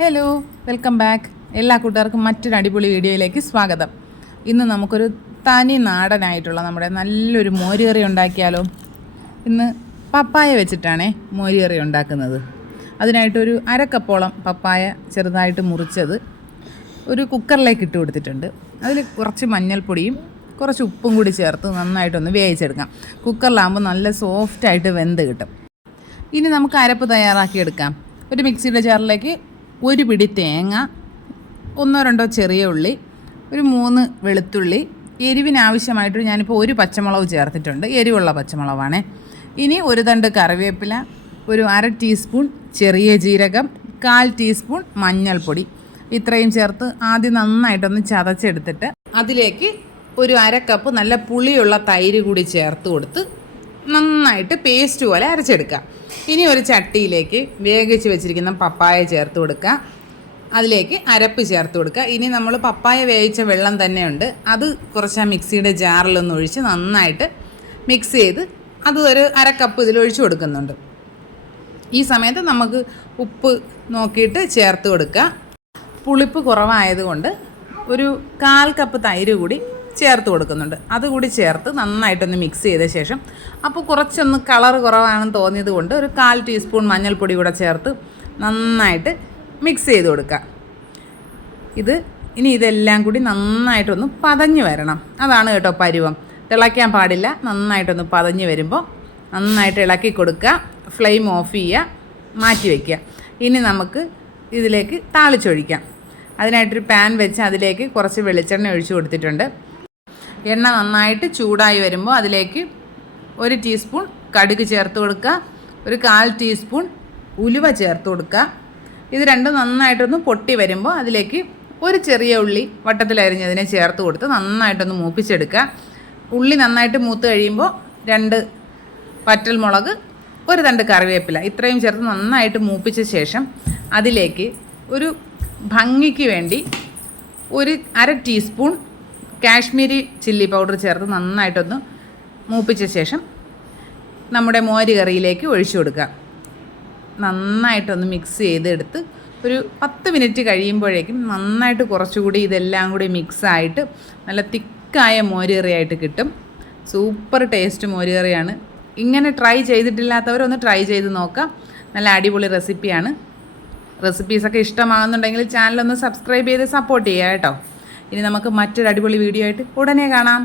Hello welcome back എല്ലാ കൂട്ടുകാർക്കും മറ്റൊരു അടിപൊളി വീഡിയോയിലേക്ക് സ്വാഗതം. ഇന്ന് നമുക്കൊരു തനി നാടനായിട്ടുള്ള നമ്മുടെ നല്ലൊരു മോരുകറി ഉണ്ടാക്കിയാലോ? ഇന്ന് പപ്പായ വെച്ചിട്ടാണേ മോരുകറി ഉണ്ടാക്കുന്നത്. അതിനായിട്ടൊരു അരക്കപ്പോളം പപ്പായ ചെറുതായിട്ട് മുറിച്ചത് ഒരു കുക്കറിലേക്ക് ഇട്ട് കൊടുത്തിട്ടുണ്ട്. അതിൽ കുറച്ച് മഞ്ഞൾപ്പൊടിയും കുറച്ച് ഉപ്പും കൂടി ചേർത്ത് നന്നായിട്ടൊന്ന് വേവിച്ചെടുക്കാം. കുക്കറിലാകുമ്പോൾ നല്ല സോഫ്റ്റായിട്ട് വെന്ത് കിട്ടും. ഇനി നമുക്ക് അരപ്പ് തയ്യാറാക്കിയെടുക്കാം. ഒരു മിക്സിയുടെ ജാറിലേക്ക് ഒരു പിടി തേങ്ങ ഒന്നോ രണ്ടോ ചെറിയ ഉള്ളി ഒരു മൂന്ന് വെളുത്തുള്ളി എരിവിനാവശ്യമായിട്ട് ഞാനിപ്പോൾ ഒരു പച്ചമുളക് ചേർത്തിട്ടുണ്ട്. എരിവുള്ള പച്ചമുളകാണേ. ഇനി ഒരു തണ്ട് കറിവേപ്പില ഒരു അര ടീസ്പൂൺ ചെറിയ ജീരകം കാൽ ടീസ്പൂൺ മഞ്ഞൾപ്പൊടി. ഇത്രയും ചേർത്ത് ആദ്യം നന്നായിട്ടൊന്ന് ചതച്ചെടുത്തിട്ട് അതിലേക്ക് ഒരു അര കപ്പ് നല്ല പുളിയുള്ള തൈര് കൂടി ചേർത്ത് കൊടുത്ത് നന്നായിട്ട് പേസ്റ്റ് പോലെ അരച്ചെടുക്കുക. ഇനി ഒരു ചട്ടിയിലേക്ക് വേവിച്ച് വെച്ചിരിക്കുന്ന പപ്പായ ചേർത്ത് കൊടുക്കുക. അതിലേക്ക് അരപ്പ് ചേർത്ത് കൊടുക്കുക. ഇനി നമ്മൾ പപ്പായ വേവിച്ച വെള്ളം തന്നെയുണ്ട്. അത് കുറച്ച് ആ മിക്സിയുടെ ജാറിലൊന്ന് ഒഴിച്ച് നന്നായിട്ട് മിക്സ് ചെയ്ത് അത് ഒരു അര കപ്പ് ഇതിൽ ഒഴിച്ചു കൊടുക്കുന്നുണ്ട്. ഈ സമയത്ത് നമുക്ക് ഉപ്പ് നോക്കിയിട്ട് ചേർത്ത് കൊടുക്കുക. പുളിപ്പ് കുറവായതുകൊണ്ട് ഒരു കാൽ കപ്പ് തൈര് കൂടി ചേർത്ത് കൊടുക്കുന്നുണ്ട്. അതുകൂടി ചേർത്ത് നന്നായിട്ടൊന്ന് മിക്സ് ചെയ്ത ശേഷം അപ്പോൾ കുറച്ചൊന്ന് കളർ കുറവാണെന്ന് തോന്നിയത് കൊണ്ട് ഒരു കാൽ ടീസ്പൂൺ മഞ്ഞൾപ്പൊടി കൂടെ ചേർത്ത് നന്നായിട്ട് മിക്സ് ചെയ്ത് കൊടുക്കുക. ഇത് ഇനി ഇതെല്ലാം കൂടി നന്നായിട്ടൊന്ന് പതഞ്ഞു വരണം. അതാണ് കേട്ടോ പരുവം. തിളയ്ക്കാൻ പാടില്ല. നന്നായിട്ടൊന്ന് പതഞ്ഞ് വരുമ്പോൾ നന്നായിട്ട് ഇളക്കി കൊടുക്കുക. ഫ്ലെയിം ഓഫ് ചെയ്യുക. മാറ്റി വയ്ക്കുക ഇനി നമുക്ക് ഇതിലേക്ക് താളിച്ചൊഴിക്കാം. അതിനായിട്ടൊരു പാൻ വെച്ച് അതിലേക്ക് കുറച്ച് വെളിച്ചെണ്ണ ഒഴിച്ചു കൊടുത്തിട്ടുണ്ട്. എണ്ണ നന്നായിട്ട് ചൂടായി വരുമ്പോൾ അതിലേക്ക് ഒരു ടീസ്പൂൺ കടുക് ചേർത്ത് കൊടുക്കുക ഒരു കാൽ ടീസ്പൂൺ ഉലുവ ചേർത്ത് കൊടുക്കുക. ഇത് രണ്ടും നന്നായിട്ടൊന്ന് പൊട്ടി വരുമ്പോൾ അതിലേക്ക് ഒരു ചെറിയ ഉള്ളി വട്ടത്തിലരിഞ്ഞതിനെ ചേർത്ത് കൊടുത്ത് നന്നായിട്ടൊന്ന് മൂപ്പിച്ചെടുക്കുക. ഉള്ളി നന്നായിട്ട് മൂത്ത് കഴിയുമ്പോൾ രണ്ട് വറ്റൽ മുളക് ഒരു തണ്ട് കറിവേപ്പില ഇത്രയും ചേർത്ത് നന്നായിട്ട് മൂപ്പിച്ച ശേഷം അതിലേക്ക് ഒരു ഭംഗിക്ക് വേണ്ടി ഒരു അര ടീസ്പൂൺ കാശ്മീരി ചില്ലി പൗഡർ ചേർത്ത് നന്നായിട്ടൊന്ന് മൂപ്പിച്ച ശേഷം നമ്മുടെ മോര് കറിയിലേക്ക് ഒഴിച്ചു കൊടുക്കുക. നന്നായിട്ടൊന്ന് മിക്സ് ചെയ്തെടുത്ത് ഒരു പത്ത് മിനിറ്റ് കഴിയുമ്പോഴേക്കും നന്നായിട്ട് കുറച്ചുകൂടി ഇതെല്ലാം കൂടി മിക്സായിട്ട് നല്ല തിക്കായ മോര് കറിയായിട്ട് കിട്ടും. സൂപ്പർ ടേസ്റ്റ് മോര് കറിയാണ്. ഇങ്ങനെ ട്രൈ ചെയ്തിട്ടില്ലാത്തവരൊന്ന് ട്രൈ ചെയ്ത് നോക്കാം. നല്ല അടിപൊളി റെസിപ്പിയാണ് റെസിപ്പീസൊക്കെ ഇഷ്ടമാകുന്നുണ്ടെങ്കിൽ ചാനലൊന്ന് സബ്സ്ക്രൈബ് ചെയ്ത് സപ്പോർട്ട് ചെയ്യുക കേട്ടോ. ഇനി നമുക്ക് മറ്റൊരു അടിപൊളി വീഡിയോ ആയിട്ട് ഉടനെ കാണാം.